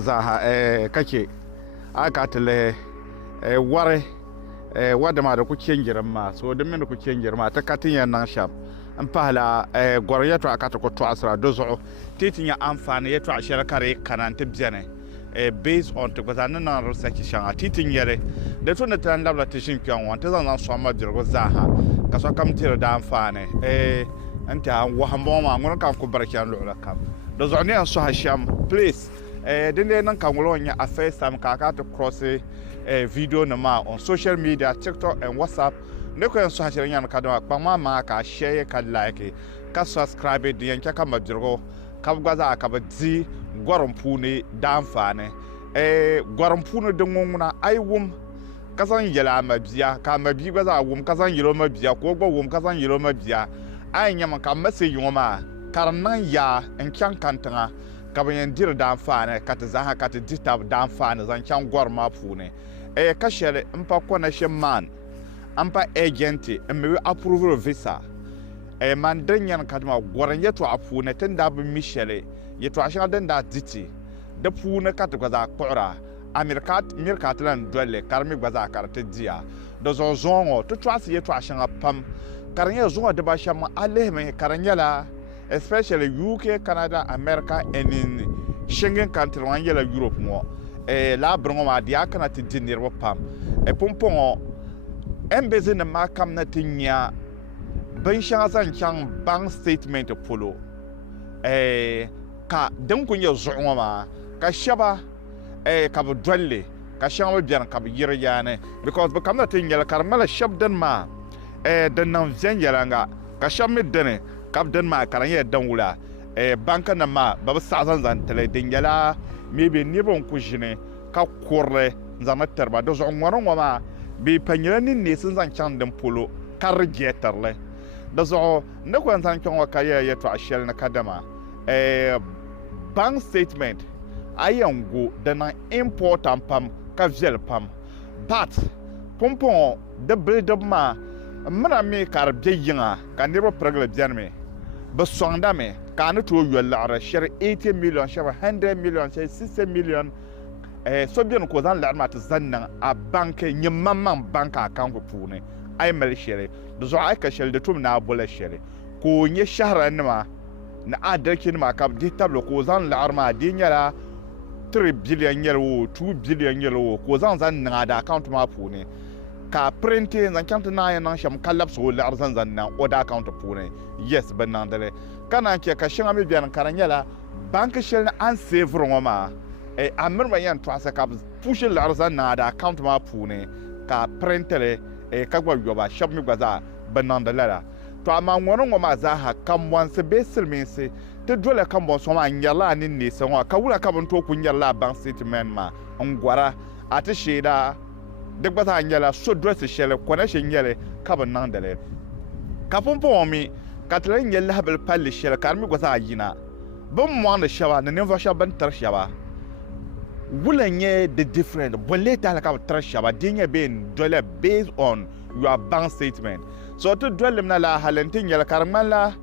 zaha kake aka tale ware wadda ma da kuke girma so da min kuke girma ta katin yan nan sham an fahla gwarya to aka ta ko to asra dozo titin ya amfani ya to a shirkare kananta biyane based on to gozan nan research shan a titin yare da to na tan labla tishin kyan wanta zan so ma jirgo zaha kaso kam tira da amfani anta wa hambo ma ngon kan ku barkan lo kam dozo ne an so hasham please dinde nan kan wolonya a first time ka to cross video na ma on social media TikTok and WhatsApp ne ko en so ha shirin yan ka da pa ma ka share ka like ka subscribe din yan ka ma jirgo ka gwaza ka ba di gwaron pune dan fane gwaron pune de ngona ai wum ka san yela ma biya ka ma bi gwaza wum ka san yelo ma biya ko gwa wum ka san yelo ma biya ai nyama ka message ngoma karnan ya en kyan kantanga ka ban dir dan fane ka ta zaha ka ta ditab dan fane zan kyan gwar ma pune ka shere mpa connection man ampa agenti mbe approve visa man danyan kadma goran yeto afune tenda bi mishele yeto asha denda diti da fune kat gwaza qura amerika tlan dole karmi gwaza karta dia do zongo to trust yeto asha pam karanya zongo de ba shama alehme karanya la especially UK Canada America and in Schengen country wan yela Europe mo la brongo ma dia kana ti dinir wo pam pompon embeze na makam na tinya ban shansan chang bank statement polo ka dan kunya zuwa ma ka shaba ka bu dwalle ka shaba biyan ka bu yirya because ba kamna tinya karmala shabdan ma dan nan zan yaranga ka shamme dane ka dan ma karanya dan wula banka na ma ba sa zan tele dingala maybe ni bon kujine ka korre zama terba do zo ngoro ma bi panyira ni ne sun zan can dan polo kargetarle da zo ne ko san kan waka ya to ashel na kadama bank statement ayango da na important pam ka vel pam but pompon de build up ma mana me kar biyinga kan ne ba program janme ba sonda me kan to yolla ara share 80 million share 100 million share 60 million so bien ko zan la mat zannan a bank nyimman bank account pune ay mel shere do zo ay ka shel de tum na bola shere ko nye shahra nima na adarkin ma ka di tablo ko zan la arma di nyala 3 billion yelo 2 billion yelo ko zan na da account ma pune ka printe zan kanta na yan sham kallab so la arzan zan na oda account pune yes banan dale kana ke ka shin ami biyan karanyala bank shel na an save roma amirma yan twasa ka pushin larza na da account ma pune ka printele ka gwa yoba shop mi gwaza bananda lara to ama wono ngoma za ha kam wanse besil mense te dole kam bon so ma nyala ni ne se wa ka wura ka bon to ku nyala bank statement ma ngwara ate sheda de gwaza nyala so dress shele connection nyele ka ban nan dale ka pompo mi ka tele nyela habel palle shele karmi gwaza yina bon mo na shawa ne va shaban tar shawa wulanye the different but later like our trash shaba dinye ben dollar based on your bank statement so to dollar na la halentin yala karmala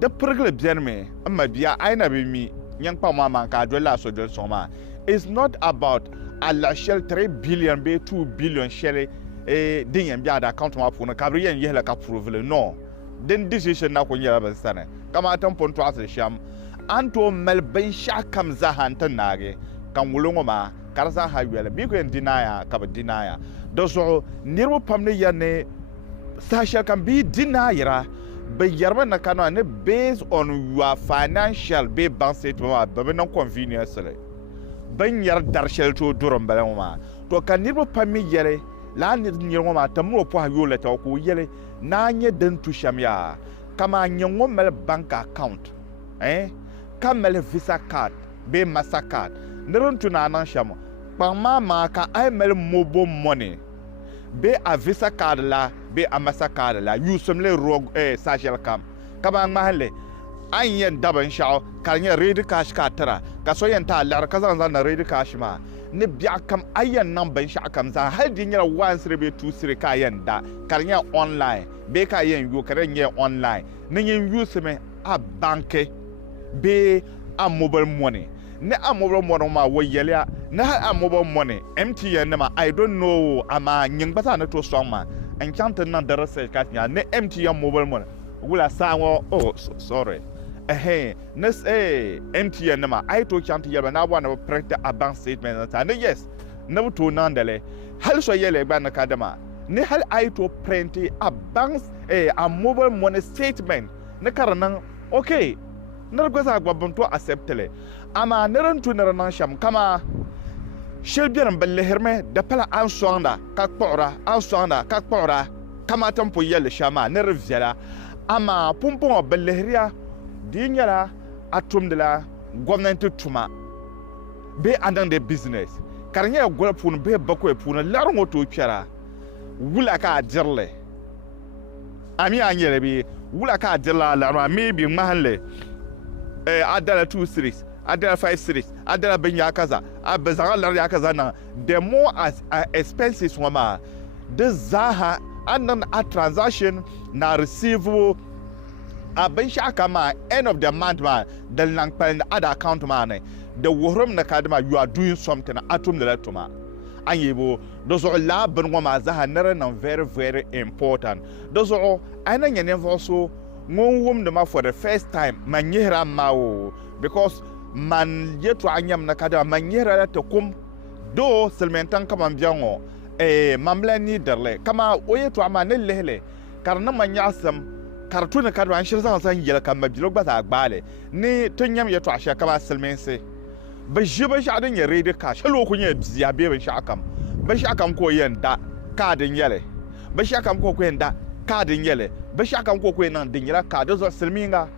the program biarme amma biya aina be mi nyang pa mama ka dollar so dollar soma it's not about a shell 3 billion be 2 billion shell dinye biya da account ma funa ka riyen yela ka prove no then decision na ko yala ban sana kama tan ponto asir sham anto melben shakam zahantan nage kan wulungo ma karza ha wele bi ko denial ka ba denial do so nirwo pamne yane sasha kan bi denial be yarba na kanu ne based on your financial be bank statement ba be non convenience le ban yar darshel to durum balan ma to kan nirwo pamme yere la nirwo ma tamu po ha yole ta ko yele na nye den tu shamya kama nyengo mel bank account kamel visa card be mastercard neron tuna nan shamo pamma ma ka ml mobile money be a visa card la be a mastercard la yusumle rog social cam kaba mahalle ayen daban shaw kanya ready cash ka tara ka so yanta lar ka zan na ready cash ma ne biya kam ayen nan ban sha kam za har din yara 1 be 2 sire ka yanda kanya online be ka yen yo kanya online ne yen yusume a banke be a mobile money ne a mobile money ma wo yelia na a mobile money MTN ma I don't know ama nyingbata na to strong ma enchant na dara se ka nya ne MTN mobile money wula sanwo sorry nes MTN ma I to chant yeba na wa na print a bank statement ta ne yes na to nandele hal so yele ba na kadama ne hal I to print a bank a mobile money statement ne karanan okay nar gwaza gwabun to acceptele ama naran to naran sham kama shelbiran balle herme da pala an sonda ka kpora kama tampo yele shama ne revzela ama pumpon balle heria dinyala atumdela gwamnati tuma be andan de business karnya golpun be bako puna larongo to kyara wula ka dirle ami anyere bi wula ka dirla la maybe mahalle adala 2 series adala 5 series adala benya kaza abazara la ya kaza na the more as expenses wama the zaha andan a transaction na receive abin shaka ma end of the month man the lang pen other account man the wohrom na kadma you are doing something atum the letoma anyebo those all labin wama zaha nere na very very important those all ana nyene also ngwom ma for the first time manyera mawo because man yetu anyam na kada manyera ta kum do selmentan kama biango mamla ni derle kama oyetu amane lele karna manyasam kartuna kadwa an shirza san yela kama bilo gbata agbale ni tunyam yetu asha kama selmense ba jiba shadin ya rede ka shalo kunya biya be ban shakam ba shakam ko yenda kadin yele ba shakam ko yenda kadin yele ba shakam ko nan din yela ka do selminga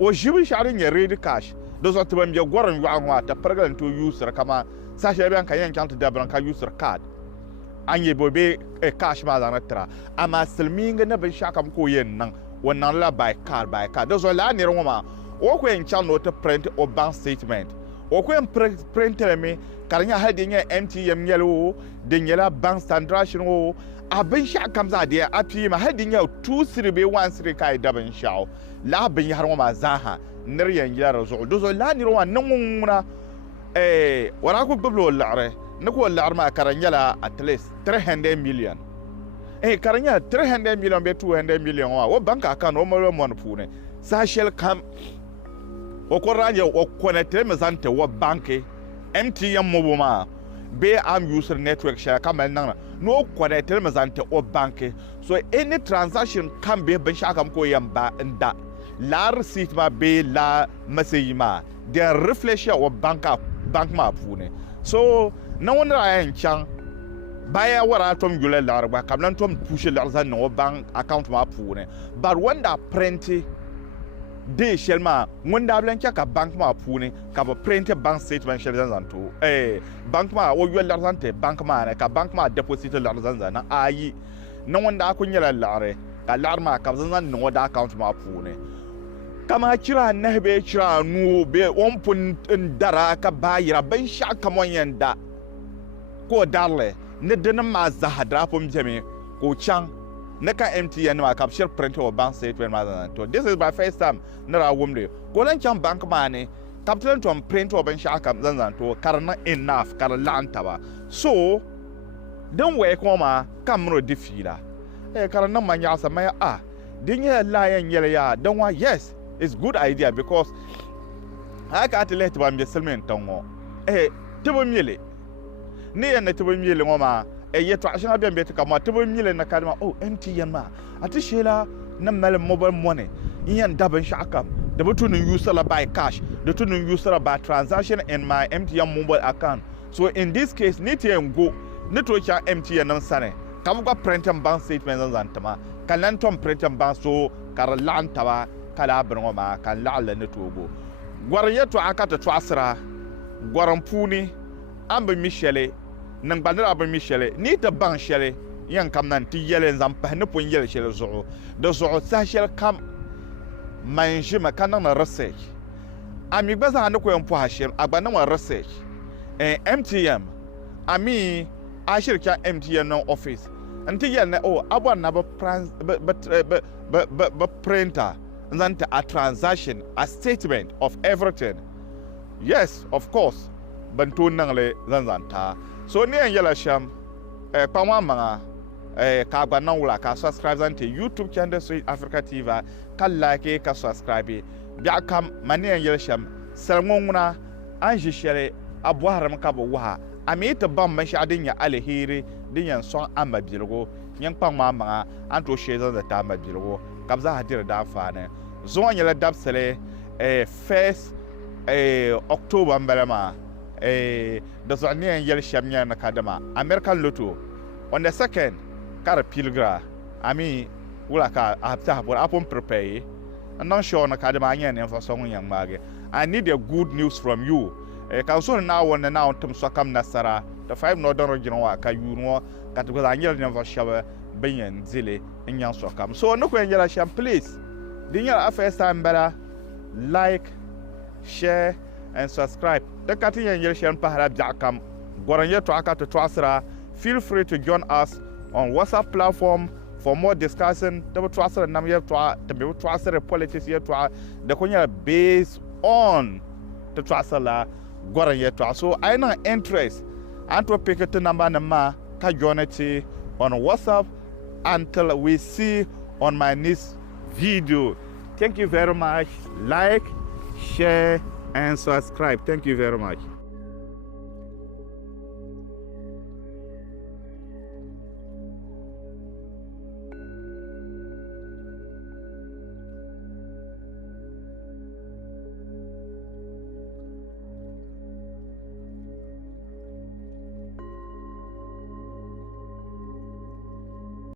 o jiba shadin ya rede cash do so tibam je goron wa anwa ta pergalan to user kama sashe ban kan yan kanta da ban ka user card anye bobe cash ma zana tra ama selminga na ban shakam ko nan wannan la by card do so la ne roma o ko en channel to print o bank statement o ko en print me karanya hadinya MTN yelo din yela bank transaction o abin shakam za dia api ma hadinya 2 be 1 kai da ban shawo la bin har ma zaha niryan yara zo do so la ni roma nan nguna wala ko biblo la're nako la'ar ma karanya la at least 300 million karanya 300 million be 200 million wa bank account o mo mon pune sa shell kam o ko ranya o connect me zante wo bank MTN mo ma be am user network share kamal nan no connect me zante o bank so any transaction can be ban shakam ko yamba nda la receipt ma be la message ma the reflection o bank ma pune so na wona ayan chan baya wara tom gule larba kamlan tom push larzan no bank account ma pune but wanda print de shelma wanda blanka ka bank ma pune ka ba print bank statement shelzan to bank ma wo yul larzan te bank ma ka bank ma deposit larzan na ayi na wanda kun yala lare ka larma ka zan no da account ma pune kama kira nahbe kira nu be ompun dara ka bayira ban sha kamon yanda ko darle ne dana ma zahadra pom jeme ko chang ne ka MTN ma capture print or bank statement ma to this is my first time na ra womde ko lan chang bank ma ne capture to print or ban sha kam zan to karna enough kar lanta ba so dan we ko ma kamro defila karna ma nya sa ma dinya la yan yele ya dan wa yes it's good idea because haka atlet ba mi selmen tango tebo miele ne ya na tebo miele ngoma yeto asha be mbete kama tebo miele na kadma MTN ma atishela na mal mobile money yan daban shakam da butunin user by cash da tunin user by transaction in my MTN mobile account so in this case need to go network ya MTN nan sane kam go print bank statement zan tama kan tom print bank so kar lan tawa kala brngo ma kan la'ala ne togo gwaran yeto akata to asra gwaran puni ambe michele nan bandira ambe michele ni ta ban shele yan kam nan ti yele zam pa ne pon yele shele zo do zo sa shele kam manje makana na research ami gbaza ne ko empo hashem agba na wa research MTN ami a shirka MTN no office anti yele abwa na ba printer a transaction, a statement of everything. yes of course ban to nang le zan ta so ne yela sham pa wa manga ka gba nan wula ka subscribe zan te YouTube channel Sweet Africa TV ka like ka subscribe biya kam mane yela sham salngona an jishere abwaharam ka bo wa ami ta bam man shadin ya alheri din yan son amabilgo yan pa ma manga an to she zan ta amabilgo kabza hadira da fa ne zo yela dabsele first October mbelema da zaniyan yel shamnya na kadama American Lotto on the second kara pilgra ami wula ka apta habor apon prepare and not sure na kadama anya ne for song yang mage. I need a good news from you ka so na won na on tum so kam nasara the 5 northern region wa ka yuno ka to ga anyel ne for shawe benyen zile nyan so kam so no ko nyela sham please dinya first time better like share and subscribe. The cutting and yellow Pahara Jakam, Goranye Traka to Trasra. Feel free to join us on WhatsApp platform for more discussion. The Trasra and Namia to be Trasra politics here to the Konya based on the Trasala Goranye Tra. So I know interest and to pick it to number Nama Kajonity on WhatsApp until we see on my next video. Thank you very much. Like, share and subscribe. Thank you very much.